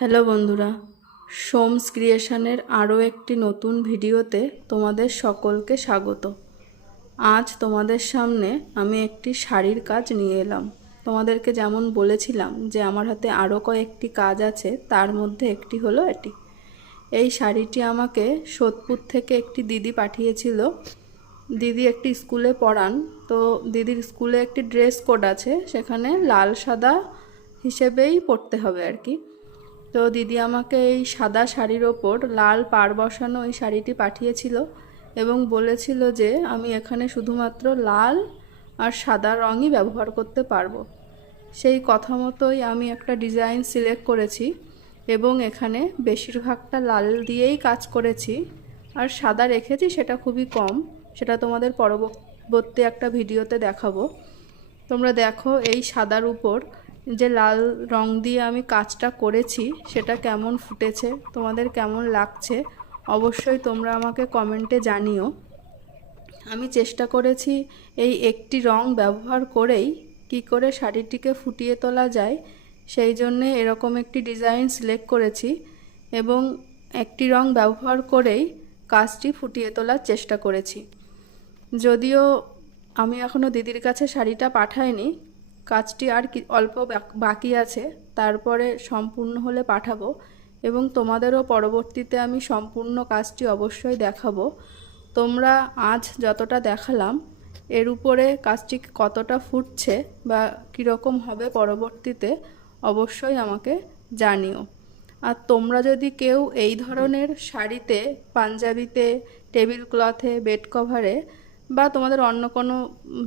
Hello বন্ধুরা, সোমস ক্রিয়েশনের আরও একটি নতুন ভিডিওতে তোমাদের সকলকে স্বাগত। আজ তোমাদের সামনে আমি একটি শাড়ির কাজ নিয়ে এলাম। তোমাদেরকে যেমন বলেছিলাম যে আমার হাতে আরও কয়েকটি কাজ আছে, তার মধ্যে একটি হলো এটি। এই শাড়িটি আমাকে সোদপুর থেকে একটি দিদি পাঠিয়েছিল। দিদি একটি স্কুলে পড়ান, তো দিদির স্কুলে একটি ড্রেস কোড আছে, সেখানে লাল সাদা হিসেবেই পরতে হবে আর কি। তো দিদি আমাকে এই সাদা শাড়ির ওপর লাল পাড় বসানো এই শাড়িটি পাঠিয়েছিল এবং বলেছিল যে আমি এখানে শুধুমাত্র লাল আর সাদা রঙই ব্যবহার করতে পারবো। সেই কথা মতোই আমি একটা ডিজাইন সিলেক্ট করেছি এবং এখানে বেশিরভাগটা লাল দিয়েই কাজ করেছি, আর সাদা রেখেছি সেটা খুবই কম, সেটা তোমাদের পরবর্তী একটা ভিডিওতে দেখাবো। তোমরা দেখো এই সাদার উপর যে লাল রং দিয়ে আমি কাজটা করেছি সেটা কেমন ফুটেছে, তোমাদের কেমন লাগছে অবশ্যই তোমরা আমাকে কমেন্টে জানিও। আমি চেষ্টা করেছি এই একটি রং ব্যবহার করেই কি করে শাড়িটিকে ফুটিয়ে তোলা যায়, সেই জন্যে এরকম একটি ডিজাইন সিলেক্ট করেছি এবং একটি রং ব্যবহার করেই কাজটি ফুটিয়ে তোলার চেষ্টা করেছি। যদিও আমি এখনও দিদির কাছে শাড়িটা পাঠাইনি, কাজটি আর কি অল্প বাকি আছে, তারপরে সম্পূর্ণ হলে পাঠাবো এবং তোমাদেরও পরবর্তীতে আমি সম্পূর্ণ কাজটি অবশ্যই দেখাবো। তোমরা আজ যতটা দেখালাম এর উপরে কাজটি কতটা ফুটছে বা কীরকম হবে পরবর্তীতে অবশ্যই আমাকে জানিও। আর তোমরা যদি কেউ এই ধরনের শাড়িতে, পাঞ্জাবিতে, টেবিল ক্লথে, বেড কভারে বা তোমাদের অন্য কোনো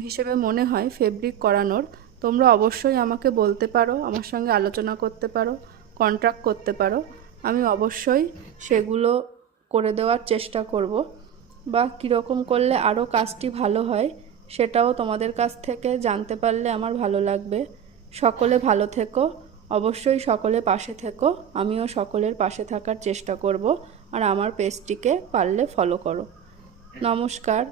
হিসেবে মনে হয় ফেব্রিক করানোর, তোমরা অবশ্যই আমাকে বলতে পারো, আমার সঙ্গে আলোচনা করতে পারো, কন্ট্যাক্ট করতে পারো। আমি অবশ্যই সেগুলো করে দেওয়ার চেষ্টা করব, বা কীরকম করলে আরও কাজটি ভালো হয় সেটাও তোমাদের কাছ থেকে জানতে পারলে আমার ভালো লাগবে। সকলে ভালো থেকো, অবশ্যই সকলে পাশে থেকো, আমিও সকলের পাশে থাকার চেষ্টা করব। আর আমার পেজটিকে পারলে ফলো করো। নমস্কার।